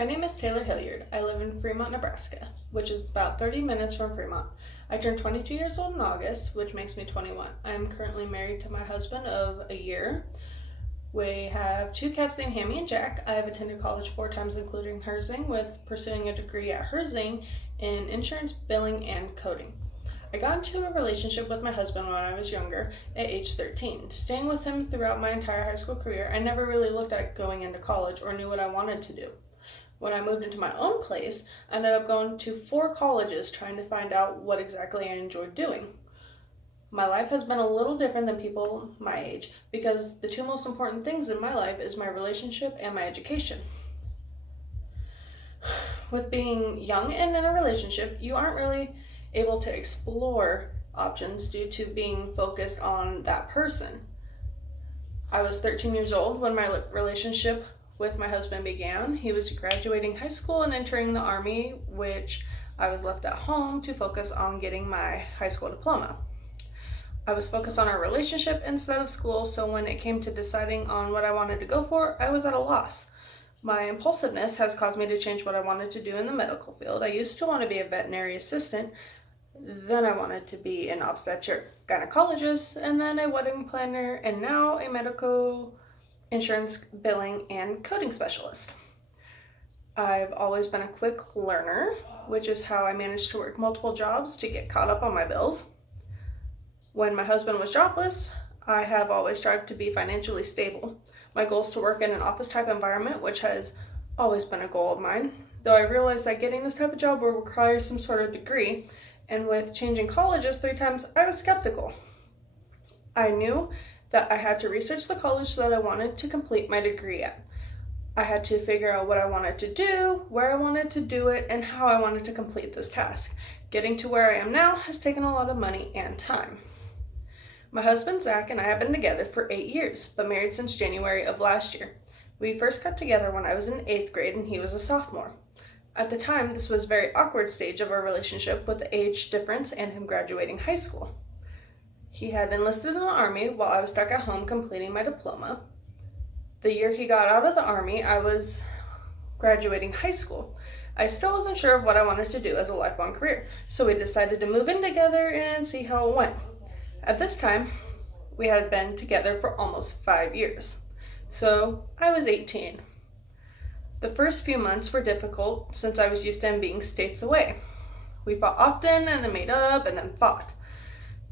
My name is Taylor Hilliard. I live in Fremont, Nebraska, which is about 30 minutes from Fremont. I turned 22 years old in August, which makes me 21. I am currently married to my husband of a year. We have two cats named Hammy and Jack. I have attended college 4 times, including Herzing, with pursuing a degree at Herzing in insurance, billing, and coding. I got into a relationship with my husband when I was younger, at age 13. Staying with him throughout my entire high school career, I never really looked at going into college or knew what I wanted to do. When I moved into my own place, I ended up going to 4 colleges trying to find out what exactly I enjoyed doing. My life has been a little different than people my age because the 2 most important things in my life is my relationship and my education. With being young and in a relationship, you aren't really able to explore options due to being focused on that person. I was 13 years old when my relationship with my husband began. He was graduating high school and entering the Army, which I was left at home to focus on getting my high school diploma. I was focused on our relationship instead of school, so when it came to deciding on what I wanted to go for, I was at a loss. My impulsiveness has caused me to change what I wanted to do in the medical field. I used to want to be a veterinary assistant, then I wanted to be an obstetric gynecologist, and then a wedding planner, and now a medical insurance, billing, and coding specialist. I've always been a quick learner, which is how I managed to work multiple jobs to get caught up on my bills. When my husband was jobless, I have always strived to be financially stable. My goal is to work in an office type environment, which has always been a goal of mine, though I realized that getting this type of job will require some sort of degree, and with changing colleges 3 times, I was skeptical. I knew that I had to research the college that I wanted to complete my degree at. I had to figure out what I wanted to do, where I wanted to do it, and how I wanted to complete this task. Getting to where I am now has taken a lot of money and time. My husband Zach and I have been together for 8 years, but married since January of last year. We first got together when I was in 8th grade and he was a sophomore. At the time, this was a very awkward stage of our relationship with the age difference and him graduating high school. He had enlisted in the Army while I was stuck at home completing my diploma. The year he got out of the Army, I was graduating high school. I still wasn't sure of what I wanted to do as a lifelong career, so we decided to move in together and see how it went. At this time, we had been together for almost 5 years, so I was 18. The first few months were difficult since I was used to him being states away. We fought often and then made up and then fought.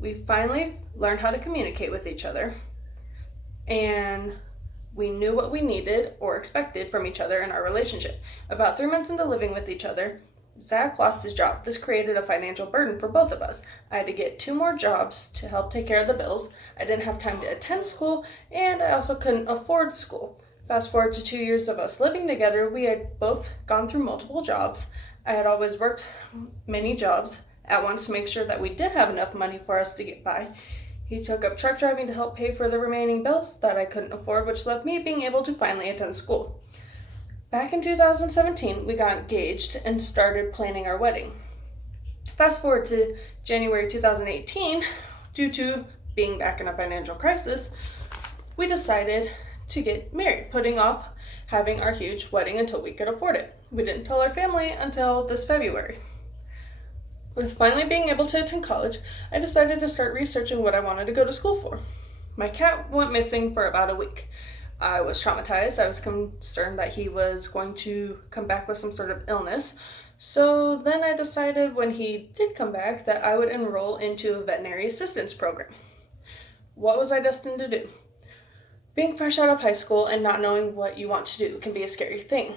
We finally learned how to communicate with each other, and we knew what we needed or expected from each other in our relationship. About 3 months into living with each other, Zach lost his job. This created a financial burden for both of us. I had to get 2 more jobs to help take care of the bills. I didn't have time to attend school, and I also couldn't afford school. Fast forward to 2 years of us living together, we had both gone through multiple jobs. I had always worked many jobs at once to make sure that we did have enough money for us to get by. He took up truck driving to help pay for the remaining bills that I couldn't afford, which left me being able to finally attend school. Back in 2017, we got engaged and started planning our wedding. Fast forward to January 2018, due to being back in a financial crisis, we decided to get married, putting off having our huge wedding until we could afford it. We didn't tell our family until this February. With finally being able to attend college, I decided to start researching what I wanted to go to school for. My cat went missing for about a week. I was traumatized. I was concerned that he was going to come back with some sort of illness. So then I decided when he did come back that I would enroll into a veterinary assistance program. What was I destined to do? Being fresh out of high school and not knowing what you want to do can be a scary thing,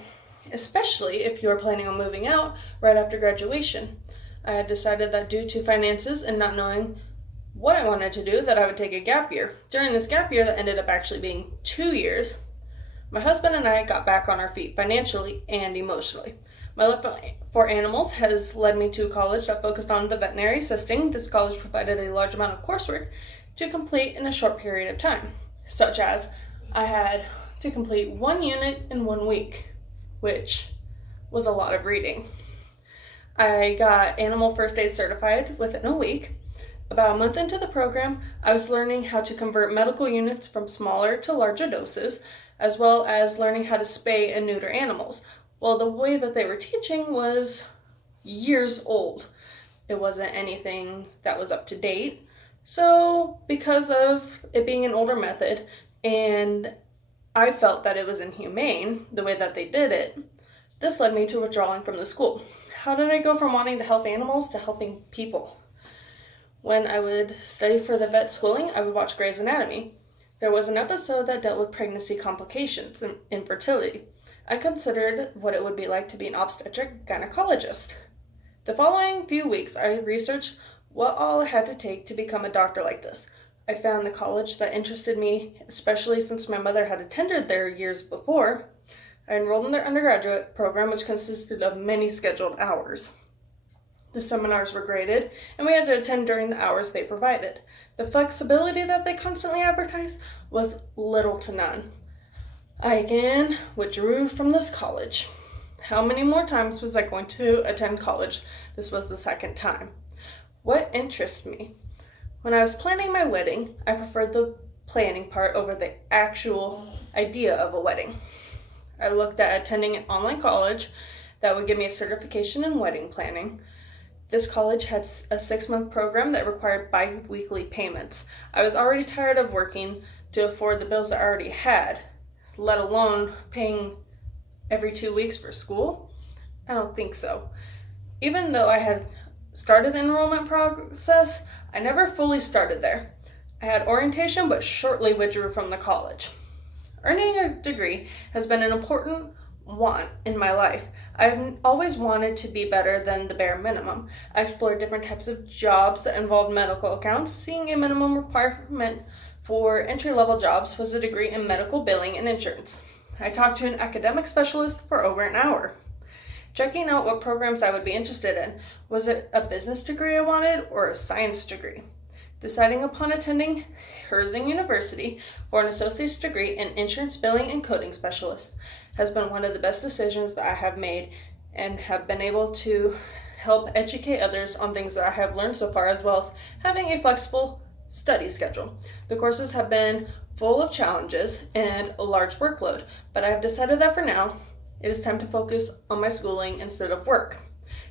especially if you're planning on moving out right after graduation. I had decided that due to finances and not knowing what I wanted to do, that I would take a gap year. During this gap year that ended up actually being 2 years, my husband and I got back on our feet financially and emotionally. My love for animals has led me to a college that focused on the veterinary assisting. This college provided a large amount of coursework to complete in a short period of time, such as I had to complete 1 unit in 1 week, which was a lot of reading. I got animal first aid certified within a week. About a month into the program, I was learning how to convert medical units from smaller to larger doses, as well as learning how to spay and neuter animals. Well, the way that they were teaching was years old. It wasn't anything that was up to date. So because of it being an older method, and I felt that it was inhumane the way that they did it, this led me to withdrawing from the school. How did I go from wanting to help animals to helping people? When I would study for the vet schooling, I would watch Grey's Anatomy. There was an episode that dealt with pregnancy complications and infertility. I considered what it would be like to be an obstetric gynecologist. The following few weeks, I researched what all it had to take to become a doctor like this. I found the college that interested me, especially since my mother had attended there years before. I enrolled in their undergraduate program, which consisted of many scheduled hours. The seminars were graded, and we had to attend during the hours they provided. The flexibility that they constantly advertised was little to none. I again withdrew from this college. How many more times was I going to attend college? This was the second time. What interests me? When I was planning my wedding, I preferred the planning part over the actual idea of a wedding. I looked at attending an online college that would give me a certification in wedding planning. This college had a 6-month program that required bi-weekly payments. I was already tired of working to afford the bills I already had, let alone paying every 2 weeks for school. I don't think so. Even though I had started the enrollment process, I never fully started there. I had orientation, but shortly withdrew from the college. Earning a degree has been an important want in my life. I've always wanted to be better than the bare minimum. I explored different types of jobs that involved medical accounts. Seeing a minimum requirement for entry-level jobs was a degree in medical billing and insurance. I talked to an academic specialist for over an hour, checking out what programs I would be interested in. Was it a business degree I wanted or a science degree? Deciding upon attending Herzing University for an associate's degree in insurance billing and coding specialist has been one of the best decisions that I have made, and have been able to help educate others on things that I have learned so far, as well as having a flexible study schedule. The courses have been full of challenges and a large workload, but I have decided that for now, it is time to focus on my schooling instead of work.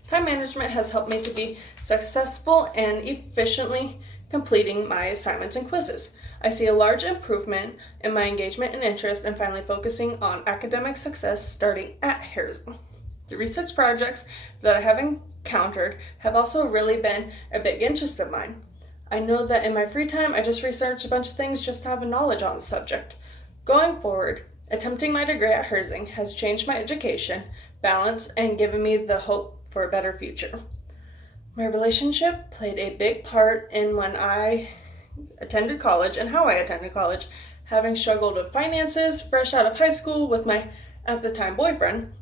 Time management has helped me to be successful and efficiently completing my assignments and quizzes. I see a large improvement in my engagement and interest in finally focusing on academic success starting at Herzing. The research projects that I have encountered have also really been a big interest of mine. I know that in my free time, I just research a bunch of things just to have a knowledge on the subject. Going forward, attempting my degree at Herzing has changed my education, balance, and given me the hope for a better future. My relationship played a big part in when I attended college and how I attended college. Having struggled with finances fresh out of high school with my, at the time, boyfriend,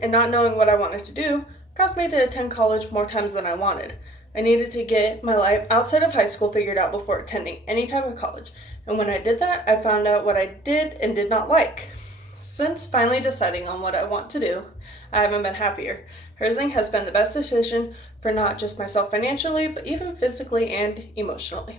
and not knowing what I wanted to do, caused me to attend college more times than I wanted. I needed to get my life outside of high school figured out before attending any type of college. And when I did that, I found out what I did and did not like. Since finally deciding on what I want to do, I haven't been happier. Herzing has been the best decision for not just myself financially, but even physically and emotionally.